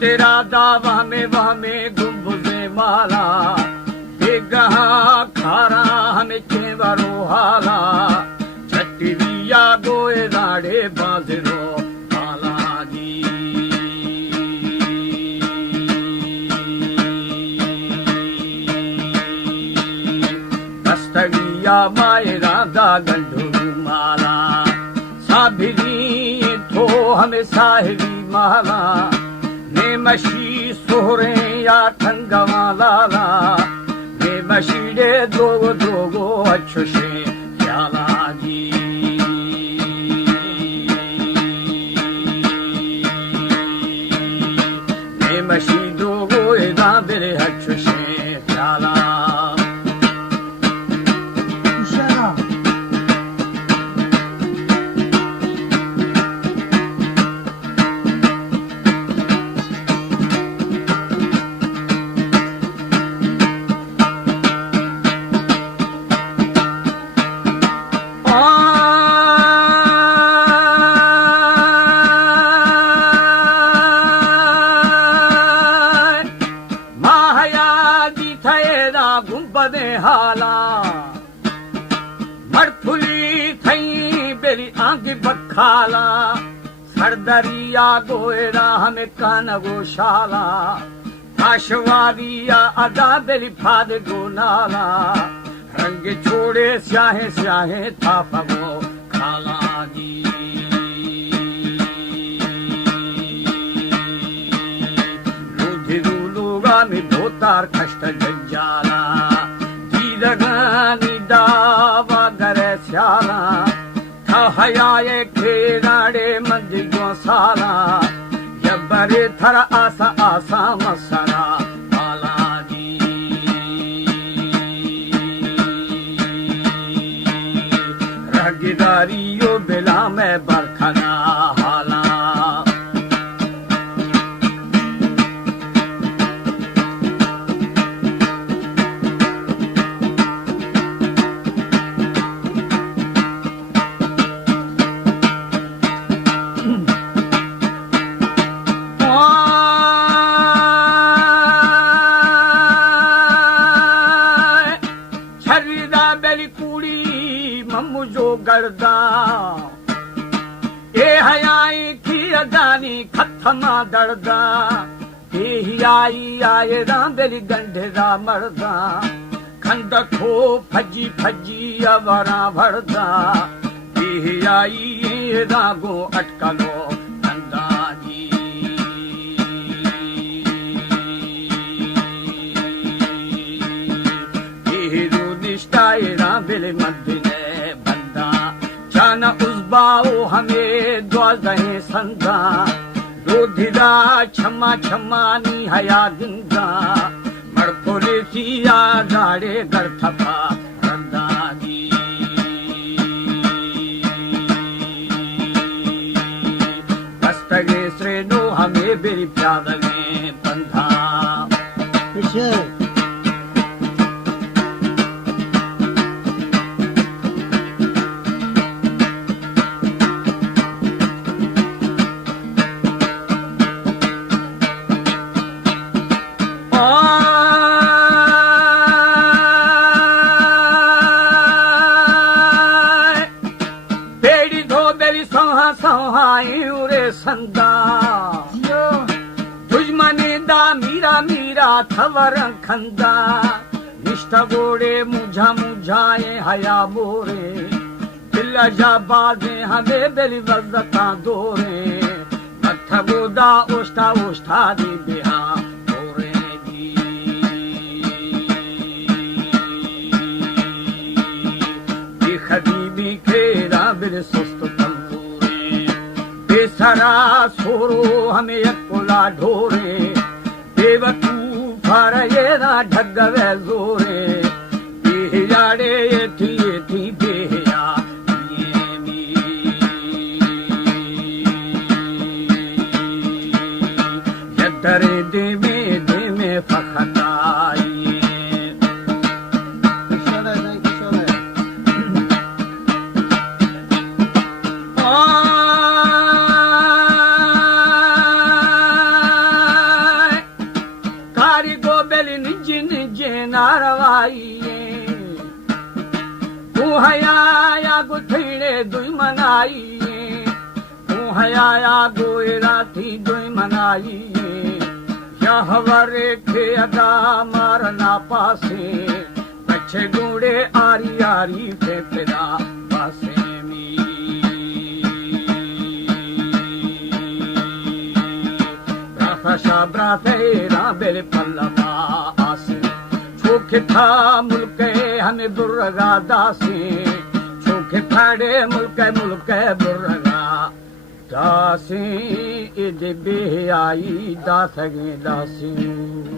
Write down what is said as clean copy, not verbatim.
तेरा दावा में वहमें गुंबुज़े माला बेगहा खारा हमें चेवरो हाला चट्टिया गोए दाड़े बाजरो हालाजी दस्तगिया माए राधा गंडू माला साभिरी थो हमें साहिरी माला ने मशी सोहरे या ठंगवा लाला ने मशीडे दोगो दोगो अच्छुशे ख्याला जी ने मशी दोगो एदा बेरे अच्छुशे ख्याला हाला मरथुली थई बेरी आंगी बखाला सरदरिया गोएरा हमें कान गोशाला आशवारिया अदा बेरी फाद गोनाला रंग छोड़े स्याहे स्याहे था पगो खाला जी रुधिरू लुगा में धोतार कष्ट जज्जाला रगानी दावा करे स्याला था हयाए खेराड़े मंदिरों साला जबरे थर आसा आसा मसरा बालाजी रगदारियो बिला में बरखना हाला गर्दा ए हयाई थी अदानी खत्मा दर्दा ए आई आए रांबेली गंढेरा मर्दा खंड खो फजी फजी अवरा भरदा ए आई रागो अटकलो अंदाजी ए रो निष्ठाए रांबेली मद्दिने जाना उस्बाओ हमें द्वाजहे संदा रोधिरा क्षमा क्षमानी हया दिंदा मरफोले सिया जाड़े गर्थपा रंदागी दस्तगे श्रेनो हमें बेरी प्यादगे बंधा संदा दुश्मनी दा मीरा मीरा थवर खंदा निष्ठा गोड़े मुझा मुझाए हया बोरे दिल जा बाजे हमें बेली वजता दोरे मथ गोदा ओष्ठा ओष्ठा दी बिहा बोरे दी खदीबी खेरा बिल सुस्त बेसरा सोरो हमें अकोला ढोरे देवतू फारेरा ढगवे जोरे बेहयाड़े ये थी बेहया यदरे दे में फखताई हयाया गुथीड़े दुई मनाई तू हयाया गोएरा थी दुई मनाई यहवरे खे अदा मारना पासे पछे गुड़े आरी आरी थे पिदा पासे ब्राथेरा बेरे पल्लवा आसे छोखे था मुल्के हमें बुर्रगा दासे छोखे थाड़े मुल्के बुर्रगा दासे इदे बे आई दासगे दासी